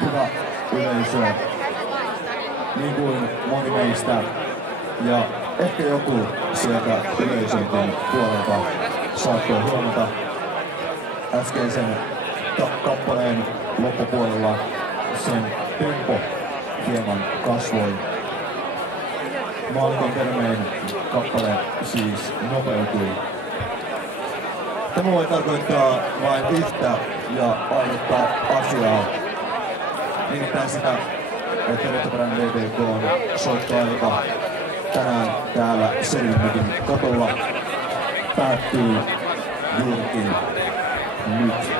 Hyvä yleisö, niin kuin moni meistä ja ehkä joku sieltä yleisönkin puolelta saattoi huomata äskeisen kappaleen loppupuolella sen tempo hieman kasvoi. Maalikon termein kappale siis nopeutui. Tämä voi tarkoittaa vain yhtä ja ainutta asiaa. Nimittäin sitä, että Retrobrand VVK:n soittoaika tänään täällä Selvinmäkin katolla päättyy juurikin nyt.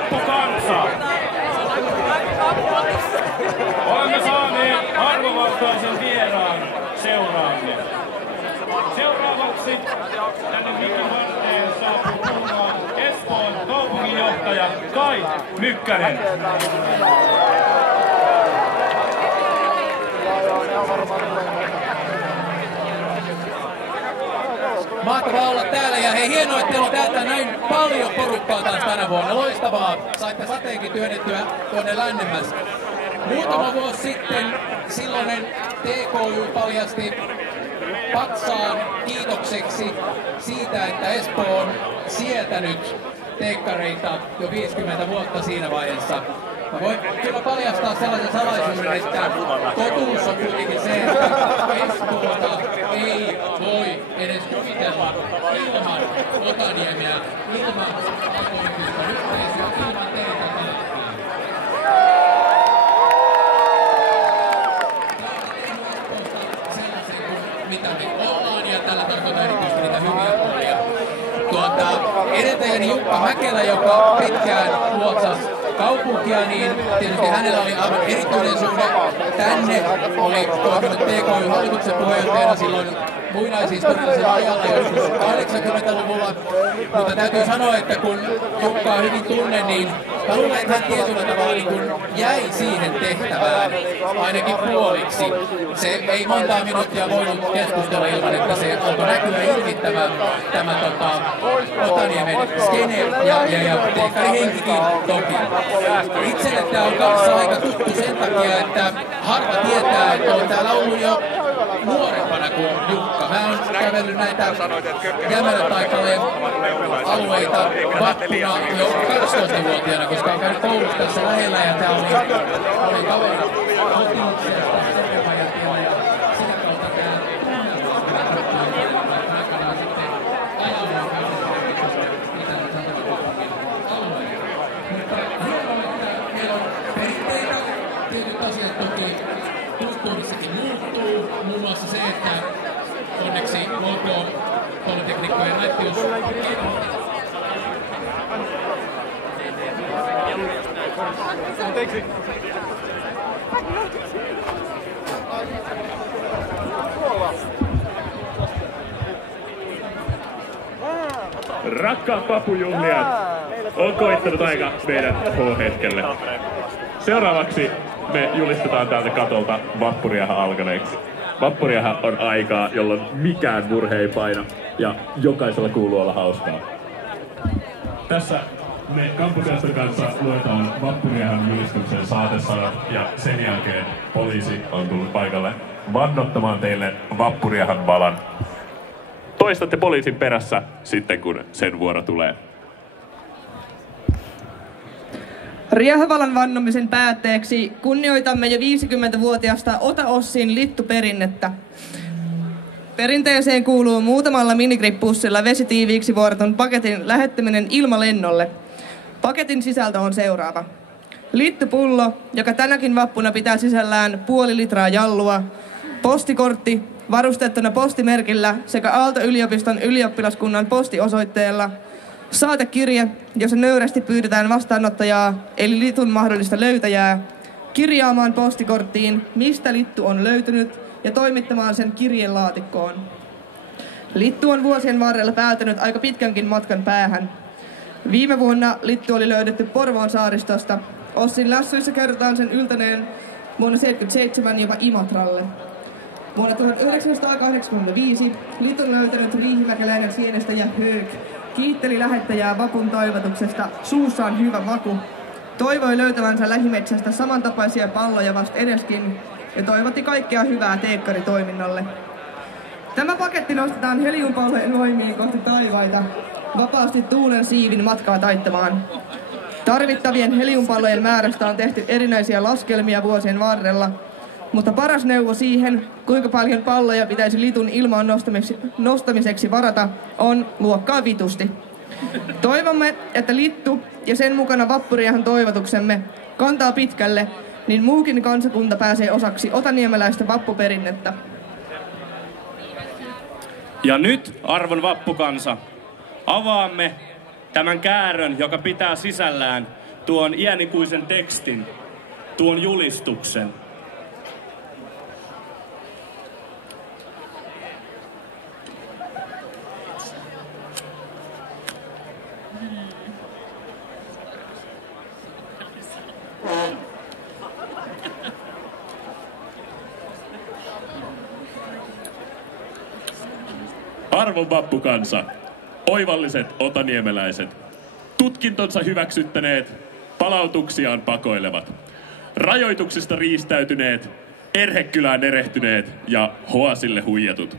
vappukansa! Olemme saaneet arvovaltaisen vieraan seuraamme. Seuraavaksi tänne mikin varteen saapuu puhumaan Espoon kaupunginjohtaja Kai Mykkänen. Mahtavaa olla täällä ja hei, hienoa, että teillä on täältä näin paljon porukkaa taas tänä vuonna. Loistavaa, saitte sateenkin työnnettyä tuonne lännemmäs. Muutama vuosi sitten silloinen TKY paljasti patsaan kiitokseksi siitä, että Espoo on sietänyt teekkareita jo 50 vuotta siinä vaiheessa. Mä voin kyllä paljastaa sellaisen salaisuuden, että totuus on kuitenkin se, että Espoota ei voi edes kuvitella ilman Otaniemeä, ilman poliittista yhteisöä, ilman teitä kaikkia. Sellaisen kuin mitä me ollaan, ja tällä tarkoitan erityisesti niitä hyviä puolia. Edeltäjäni Jukka Mäkelä, joka pitkään luotsasi kaupunkia, niin tietysti hänellä oli aivan erityinen suhde tänne. Oli toiminut TKY-hallituksen puheenjohtajana silloin muinaishistoriallisella ajalla joskus 80-luvulla. Mutta täytyy sanoa, että kun Jukkaa hyvin tunnen, niin mä luulen, että hän tietyllä tavalla niin kun jäi siihen tehtävään ainakin puoliksi. Se ei montaa minuuttia voinut keskustella ilman, että se alkoi näkyä ilmi tämä Otaniemen skene ja teekkarihenkikin toki. Itselle tää on kanssa aika tuttu sen takia, että harva tietää, että on täällä ollut jo nuorempana kuin Jukka. Mä oon kävellyt näitä Jämälä-Taipalleen alueita vappuna jo 12-vuotiaana, koska on käynyt koulussa tässä lähellä ja tää oli kaveri kotiuksesta Sergepajatilla ja sitä kautta tää aikanaan sitten ajallaan mitä nyt Satakunnan alueella. Mutta hienoa, että meillä on perinteitä, tietyt asiat toki kulttuurissakin muuttuu, muun muassa se, että onneksi olkoon Polyteknikkojen Naittius Rakkaat vappujuhlijat, on koittanut aika meidän H-hetkelle. Seuraavaksi me julistetaan täältä katolta vappuriahan alkaneeksi. Vappuriahan on aikaa, jolloin mikään murhe ei paina ja jokaisella kuuluu olla hauskaa. Tässä me Kampusjaston kanssa luetaan vappuriahan julistuksen saatesanat ja sen jälkeen poliisi on tullut paikalle vannottamaan teille vappuriahan valan. Toistatte poliisin perässä sitten, kun sen vuoro tulee. Riehavalan vannomisen päätteeksi kunnioitamme jo 50-vuotiaasta Ota Ossin littuperinnettä. Perinteeseen kuuluu muutamalla minigrippussilla vesitiiviiksi vuoratun paketin lähettäminen ilmalennolle. Paketin sisältö on seuraava. Littupullo, joka tänäkin vappuna pitää sisällään 0,5 litraa jallua, postikortti varustettuna postimerkillä sekä Aalto-yliopiston ylioppilaskunnan postiosoitteella, saatekirje, jossa nöyrästi pyydetään vastaanottajaa, eli litun mahdollista löytäjää, kirjaamaan postikorttiin, mistä littu on löytynyt, ja toimittamaan sen kirjelaatikkoon. Littu on vuosien varrella päätynyt aika pitkänkin matkan päähän. Viime vuonna littu oli löydetty Porvoon saaristosta. Ossin lässyissä kerrotaan sen yltäneen vuonna 1977 jopa Imatralle. Vuonna 1985 litun löytänyt riihimäkeläinen sienestäjä Höök kiitteli lähettäjää vapun toivotuksesta suussaan hyvä maku, toivoi löytävänsä lähimetsästä samantapaisia palloja vast edeskin ja toivotti kaikkea hyvää teekkaritoiminnalle. Tämä paketti nostetaan heliumpallojen voimiin kohti taivaita, vapaasti tuulen siivin matkaa taittamaan. Tarvittavien heliumpallojen määrästä on tehty erinäisiä laskelmia vuosien varrella, mutta paras neuvo siihen, kuinka paljon palloja pitäisi litun ilmaan nostamiseksi varata, on luokkaa vitusti. Toivomme, että littu ja sen mukana vappuriahan toivotuksemme kantaa pitkälle, niin muukin kansakunta pääsee osaksi otaniemeläistä vappuperinnettä. Ja nyt, arvon vappukansa, avaamme tämän käärön, joka pitää sisällään tuon iänikuisen tekstin, tuon julistuksen. Arvon vappukansa, oivalliset otaniemeläiset, tutkintonsa hyväksyttäneet, palautuksiaan pakoilevat, rajoituksista riistäytyneet, erhekylään erehtyneet ja hoasille huijatut.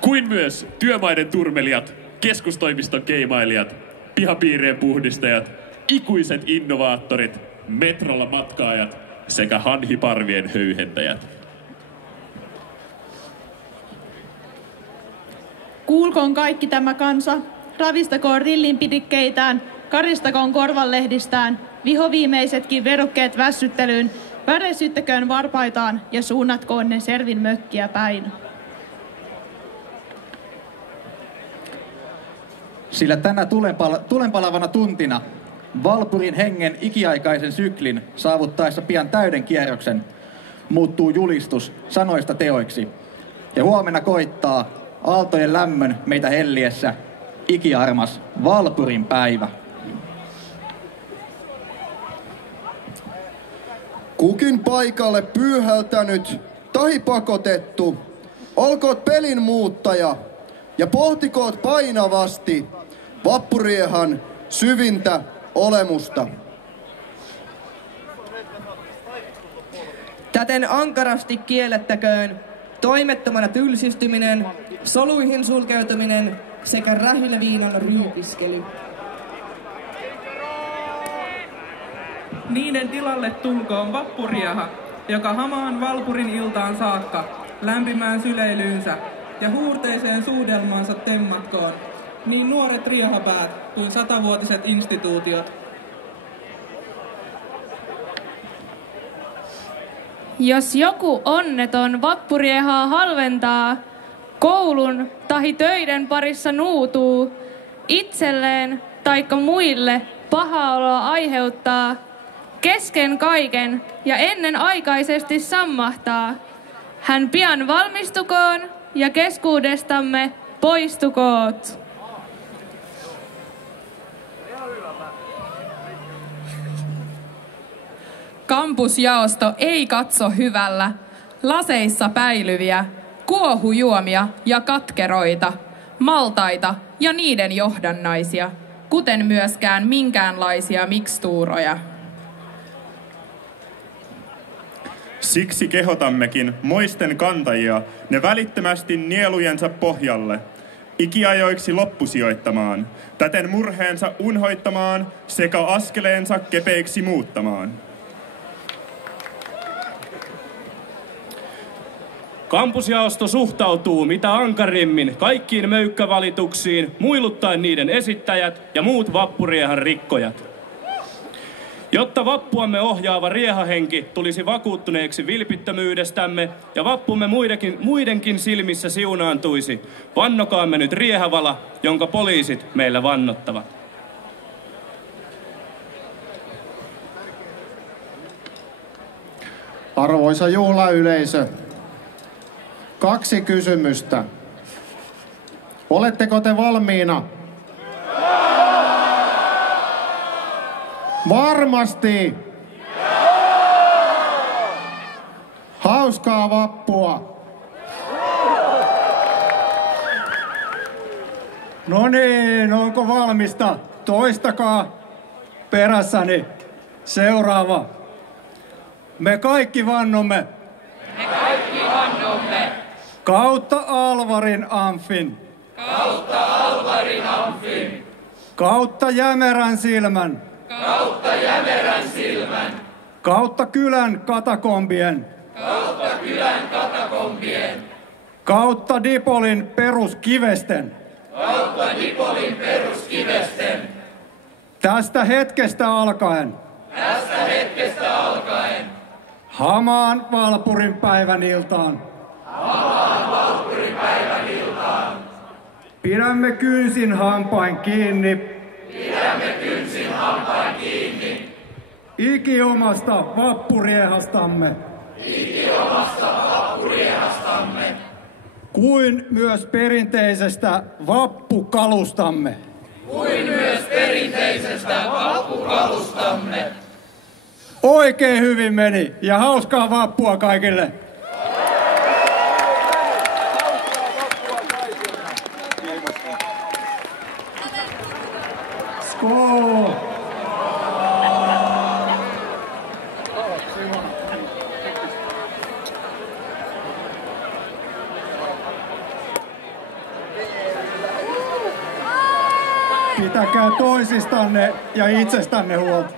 Kuin myös työmaiden turmelijat, keskustoimiston keimailijat, pihapiirien puhdistajat, ikuiset innovaattorit, metrolla matkaajat sekä hanhiparvien höyhentäjät. Kuulkoon kaikki tämä kansa, ravistakoon rillinpidikkeitään, karistakoon korvanlehdistään, vihoviimeisetkin verukkeet vässyttelyyn, väresyttäköön varpaitaan ja suunnatkoon ne Servin mökkiä päin. Sillä tänä tulenpalavana tuntina Valpurin hengen ikiaikaisen syklin saavuttaessa pian täyden kierroksen muuttuu julistus sanoista teoiksi. Ja huomenna koittaa aaltojen lämmön meitä helliessä ikiarmas Valpurin päivä. Kukin paikalle pyyhältänyt tai pakotettu, olkoot pelin muuttaja ja pohtikoot painavasti Vappuriehan syvintä olemusta. Täten ankarasti kiellettäköön toimettomana tylsistyminen, soluihin sulkeutuminen sekä rähyleviinan ryypiskely. Niiden tilalle tulkoon vappurieha, joka hamaan Valpurin iltaan saakka lämpimään syleilyynsä ja huurteiseen suudelmaansa temmatkoon niin nuoret riehapäät kuin 100-vuotiset instituutiot. Jos joku onneton vappuriehaa halventaa, koulun tahi töiden parissa nuutuu, itselleen taikka muille pahaa oloa aiheuttaa, kesken kaiken ja ennenaikaisesti sammahtaa, hän pian valmistukoon ja keskuudestamme poistukoot. Kampusjaosto ei katso hyvällä laseissa päilyviä, kuohujuomia ja katkeroita, maltaita ja niiden johdannaisia, kuten myöskään minkäänlaisia mikstuuroja. Siksi kehotammekin moisten kantajia ne välittömästi nielujensa pohjalle, ikiajoiksi loppusijoittamaan, täten murheensa unhoittamaan sekä askeleensa kepeiksi muuttamaan. Kampusjaosto suhtautuu mitä ankarimmin kaikkiin möykkävalituksiin, muiluttaen niiden esittäjät ja muut vappuriehan rikkojat. Jotta vappuamme ohjaava riehahenki tulisi vakuuttuneeksi vilpittömyydestämme ja vappumme muidenkin silmissä siunaantuisi, vannokaamme nyt riehavala, jonka poliisit meillä vannottavat. Arvoisa juhlayleisö, 2 kysymystä. Oletteko te valmiina? Varmasti! Hauskaa vappua! No niin, onko valmista? Toistakaa perässäni. Seuraava. Me kaikki vannomme. Me kaikki vannomme. Kautta Alvarin Amfin. Kautta Alvarin Amfin. Kautta Jämerän silmän. Kautta Jämerän silmän. Kautta kylän katakombien. Kautta kylän katakombien. Kautta Dipolin peruskivesten. Kautta Dipolin peruskivesten. Tästä hetkestä alkaen. Tästä hetkestä alkaen. Hamaan Valpurin päivän iltaan. Hamaan Valpurin päivän iltaan. Pidämme kynsin hampain kiinni. Pidämme kynsin hampain kiinni. Ikiomasta vappuriehastamme. Ikiomasta vappuriehastamme. Kuin myös perinteisestä vappukalustamme. Kuin myös perinteisestä vappukalustamme. Oikein hyvin meni ja hauskaa vappua kaikille. Skål! Pitäkää toisistanne ja itsestänne huolta.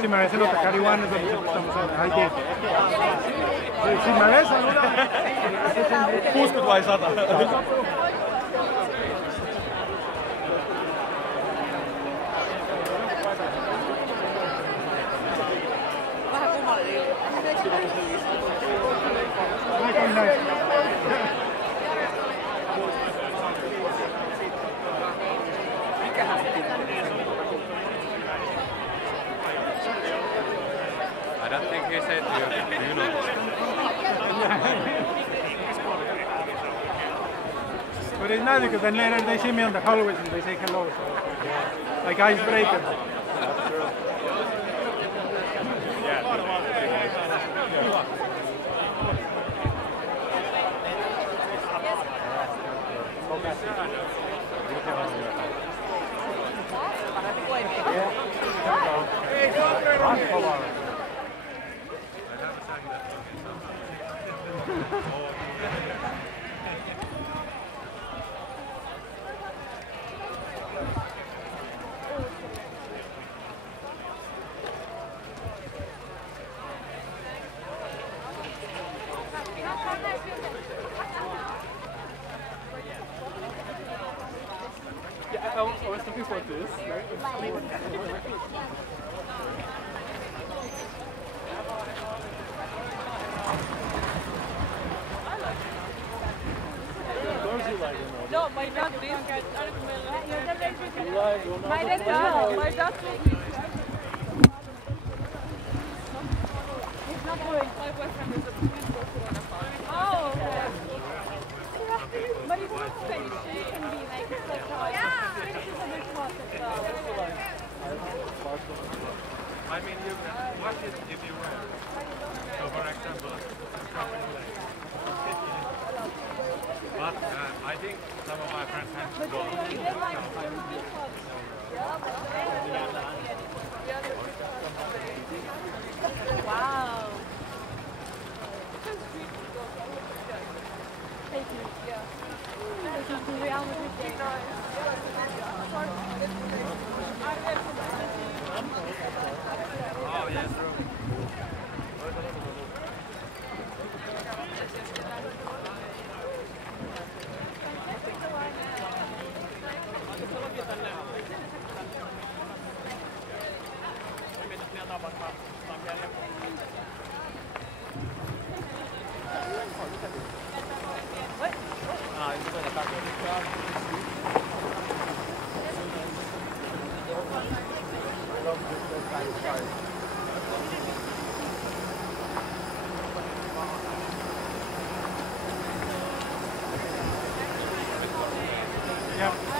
Si me ves en otra carihuana, estamos ahí que. Si me ves, saluda. 60 vai 100. Vähän kummallinen. Mikähän se I don't think he said you know. But it's nice because then later they see me on the hallways and they say hello. So, like icebreaker. I was looking for this. No, my dad is. My dad. My dad. He's not going. My boyfriend is a Oh, okay. But it's not Spanish. It can be like it's like yeah. Spanish is a bit hot as well. I mean, you can watch it if you want. So, for example, but I think some of my friends have to go. Wow. Thank you. Yeah. This is the Real Madrid game. Oh, yeah, true. Yeah.